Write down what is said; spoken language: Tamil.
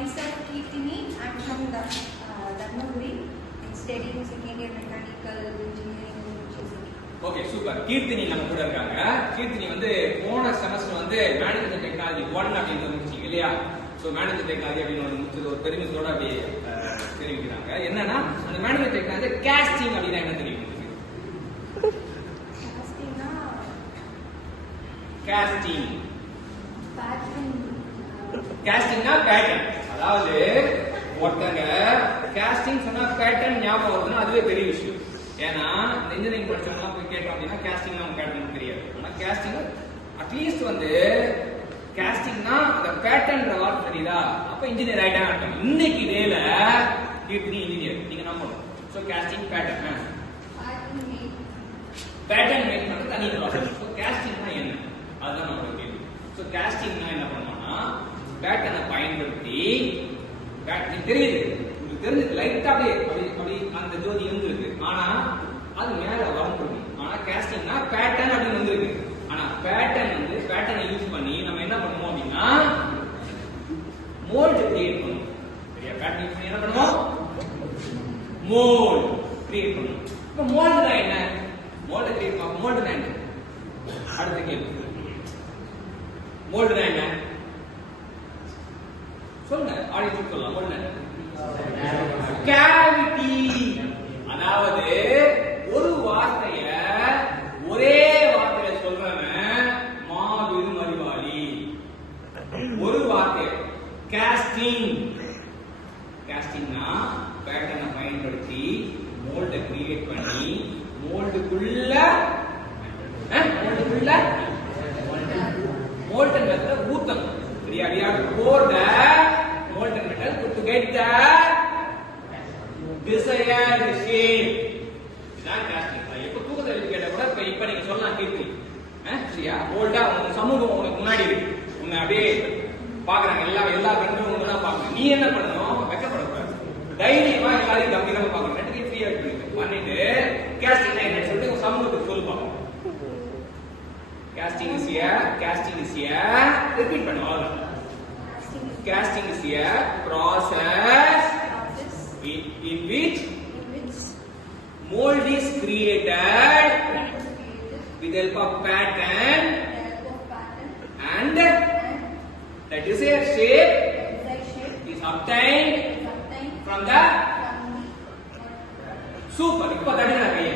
myself Kirtini. I'm from the Dharmaburi. I'm studying second year mechanical engineering. Okay super. Keerthini நம்ம கூட இருக்காங்க. கீர்த்தினி வந்து போன செமஸ்டர் வந்து மேனேஜ்மென்ட் டெக்னாலஜி 1 அப்படிங்கறது முடிச்சீங்க இல்லையா? சோ மேனேஜ்மென்ட் டெக்னாலஜி அப்படின்னு ஒன்று முடிச்சது ஒரு பெருமிதத்தோட அப்படியே தெரிவிக்கிறாங்க. என்னன்னா அந்த மேனேஜ்மென்ட் டெக்னாலஜி காஸ்டிங் அப்படின்னா என்ன தெரியும் உங்களுக்கு? காஸ்டிங் காஸ்டிங்னா பேட்டர்ன். அதாவது ஒருத்தங்க காஸ்டிங் சொன்னா பேட்டர்ன் ஞாபகம் வருதுன்னா அதுவே பெரிய விஷயம். ஏன்னா இந்த இன்ஜினியரிங் படிச்சவங்கலாம் போய் கேட்டோம் அப்படின்னா காஸ்டிங் நமக்கு பேட்டர்ன் தெரியாது. ஆனா காஸ்டிங் அட்லீஸ்ட் வந்து காஸ்டிங்னா அந்த பேட்டர்ன்ற வார்த்தை தெரியுதா? அப்ப இன்ஜினியர் ஆயிட்டாங்க அர்த்தம். இன்னைக்கு டேல கீர்த்தினி இன்ஜினியர் நீங்க நம்பணும். So casting pattern pattern make பண்றது தனி ப்ராசஸ். சோ காஸ்டிங்னா என்ன? அதுதான் நம்மளோட கேள்வி. சோ காஸ்டிங்னா என்ன பண்ணுவோம்னா பேட்டர்னை பயன்படுத்தி தெரியுது உங்களுக்கு தெரிஞ்சது லைட்டா அப்படி அந்த ஜோதி இருந்திருக்கு. ஆனா அது மேல வரணும். ஆனா காஸ்டிங்னா பேட்டர்ன் அப்படின்னு வந்திருக்கு. ஆனா பேட்டர்ன் வந்து பேட்டர்னை யூஸ் பண்ணி நம்ம என்ன பண்ணுவோம் அப்படின்னா மோல்ட் கிரியேட் பண்ணுவோம். சரியா? பேட்டர்ன் யூஸ் பண்ணி என்ன பண்ணுவோம்? மோல்ட் கிரியேட் பண்ணுவோம். இப்ப மோல்ட்னா என்ன? மோல்ட் கிரியேட் பண்ணுவோம். மோல்ட்னா என்ன? அடுத்த கேள்வி. மோல்ட்னா என்ன? சொல்லுங்க. ஆடியன்ஸ் சொல்லலாம். மோல்ட்னா என்ன? கேவிட்டி. அதாவது ஒரு வார்த்தைய ஒரே வார்த்தையில சொல்றவன் மாபெரும் அறிவாளி. ஒரு வார்த்தை காஸ்டிங். காஸ்டிங்னா பேட்டர்னை பயன்படுத்தி மோல்ட கிரியேட் பண்ணி மோல்டுக்குள்ள molten metal ஊத்தணும். சரியா? we have to pour the molten metal to get the desired shape. இதான் காஸ்டிங். எப்ப தூக்கத்துல கேட்ட கூட இப்ப நீங்க சொல்லலாம் கீர்த்தி. சரியா? போல்டா உங்க சமூகம் உங்களுக்கு முன்னாடி இருக்கு. உன்னை அப்படியே பாக்குறாங்க. எல்லா கண்களும் உங்களை தான் பாக்குறாங்க. நீ என்ன பண்ணணும்? வெக்கப்படக்கூடாது. தைரியமா எல்லாரையும் கம்பீரமா பார்க்கணும். ரெண்டுத்தையும் ஃப்ரீயா பண்ணிட்டு காஸ்டிங் என்ன சொல்லிட்டு உங்க சமூகத்துக்கு சொல்லு பார்க்கணும். Casting is here. Repeat பண்ணுவோம். Casting is here. Process in which mold is created with the help of pattern and the desired shape is obtained from the super. இப்ப தட்டுங்க கையை.